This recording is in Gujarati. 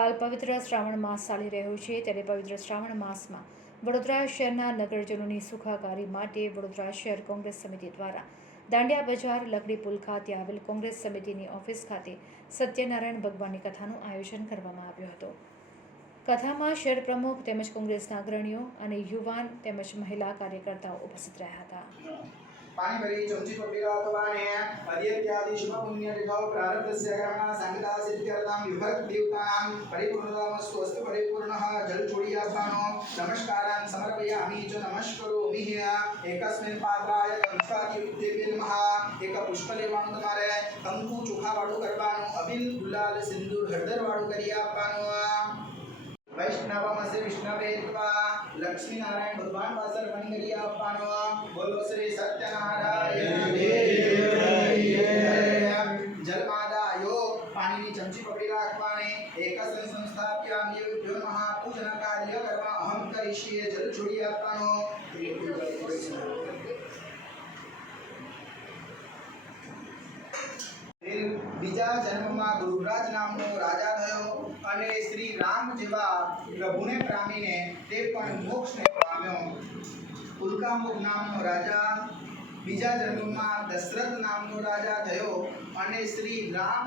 હાલ પવિત્ર શ્રાવણ માસ ચાલી રહ્યો છે ત્યારે પવિત્ર શ્રાવણ માસમાં વડોદરા શહેરના નગરજનોની સુખાકારી માટે વડોદરા શહેર કોંગ્રેસ સમિતિ દ્વારા દાંડિયા બજાર લકડી પુલ ખાતે આવેલ કોંગ્રેસ સમિતિની ઓફિસ ખાતે સત્યનારાયણ ભગવાનની કથાનું આયોજન કરવામાં આવ્યું હતું કથામાં શહેર પ્રમુખ તેમજ કોંગ્રેસના અગ્રણીઓ અને યુવાન તેમજ મહિલા કાર્યકર્તાઓ ઉપસ્થિત રહ્યા હતા पानी भरी चमची पब्लिक तो अथवान है अद्यत्यादि शुभ पुण्य ऋतौ प्रारब्धस्य कर्मणा संगता सिद्ध्यर्थं विभक्त देवतानां परिपूर्णतामस्तु अस्तु परिपूर्णः जल चूड़ियाभानो नमस्कारान् समर्पयामि च नमस्करोमि एकस्मिन् पात्राय कंसादि विद्येभ्य नमः एक પુષ્પલેવાનું તમારે वाणु करपानो अबिल गुलाल सिंदूर हरदर वाणु करिया पानो वैष्णव मसे વૈષ્ણવમસે વિષ્ણવે ત્વા લક્ષ્મી નારાયણ ભગવાન પાસર વંદરી पानो જી મગડી રાખવાની એકા સંસ્થા કે આમીય ઉદ્યોગ મહા પૂજન કાર્ય કરવા અહમ કરી શીય જળ છોડી આપવાનું એ બીજા જન્મમાં ગુરુવરાજ નામનો રાજા થયો અને શ્રી રામ જેવા પ્રભુને પ્રામીને દેવ પર મોક્ષ ને પામ્યો કુલકામુખ નામનો રાજા બીજા જન્મમાં દશરથ નામનો રાજા થયો અને શ્રી રામ